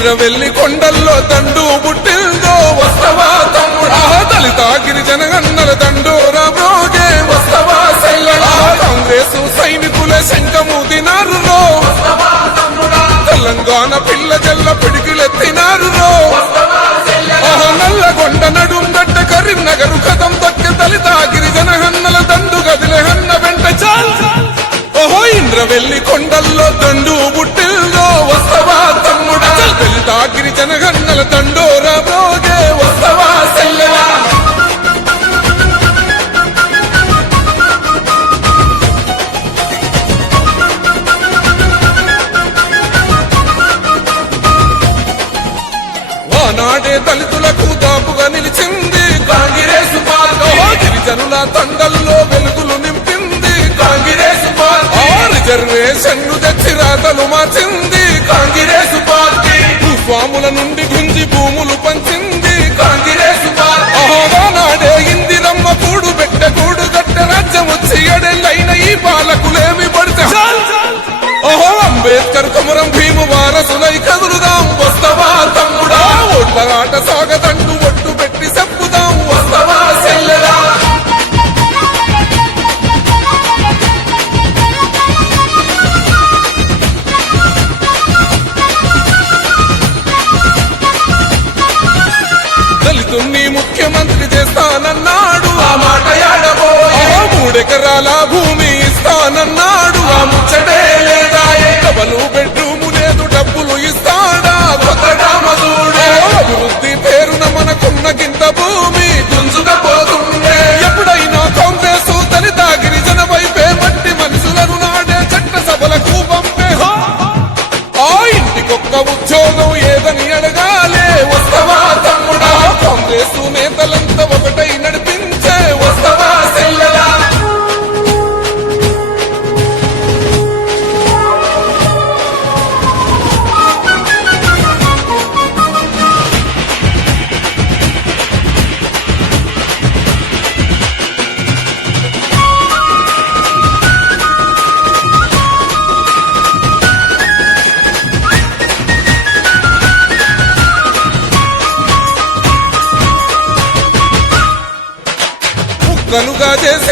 ఇంద్రవెల్లి కొండల్లో దండు పుట్టిందో వస్తవా తమ్ముడా దళిత గిరిజన గన్నల దండోరా బ్రోగే వస్తవా సెల్లడా కాంగ్రెస్ సైనికుల శంఖమూదినారు తెలంగాణ పిల్ల జల్ల పిడికిలెత్తినారు నల్లగొండ నడుంగడ్డ కరీంనగరు కథం దక్కె దళిత గిరిజన హన్నల దండు గదిలే హన్న వెంట చాల్ ఓహో ఇంద్రవెల్లి కొండల్లో దండు పుట్టిందో వస్తవా తమ్ముడా దళిత గిరిజన హన్నల దండోరా బ్రోగే వస్తవా సెల్లడా ఆనాడే దళితులకు దాపుగా నిలిచింది కాంగ్రెస్ పార్టీ గిరిజనుల తండల్లో వెలుగులు నింపింది కాంగ్రెస్ పార్టీ రిజర్వేషన్లు తెచ్చి రాతలు మార్చింది కాంగ్రెస్ పార్టీ భూస్వాముల నుండి గుంజి భూములు పంచింది కాంగ్రెస్ పార్టీ ఆనాడే ఇందిరమ్మ కూడు పెట్ట కూడు గట్ట రాజ్యం వచ్చి ఎడెళ్ళైన ఈ పాలకులేమి పడితే అంబేద్కర్ కుమరం భీము వారసులై కదులుదాం వస్తవా తమ్ముడా ఓట్లరాట సాగదంటూ ఒట్టు పెట్టి చెప్పుదాం వస్తవా సెల్లెడా దళితుణ్ణి ముఖ్యమంత్రి చేస్తానన్నాడు ఆ మాట యాడబోయే 3 ఎకరాల భూమి ఇస్తానన్నాడు ఆ ముచ్చటే లేదా డబలు బెడ్రూము లేదు డబ్బులు ఇస్తాడా కొత్త రామదూడే అభివృద్ధి పేరున మనకున్న గింత భూమి గుంజుకపోతుండే ఎప్పుడైనా కాంగ్రెస్ దళిత గిరిజన వైపే మట్టి మనుషులను నాడే చట్ట సభలకు పంపే ఆ ఇంటికొక్క ఉద్యోగం ఏదని అడగాలే వస్తవా తమ్ముడా కాంగ్రెస్ నేతలంతా ఒకటై నడిపించే వస్తవా సెల్లెడా కనుగా చేసి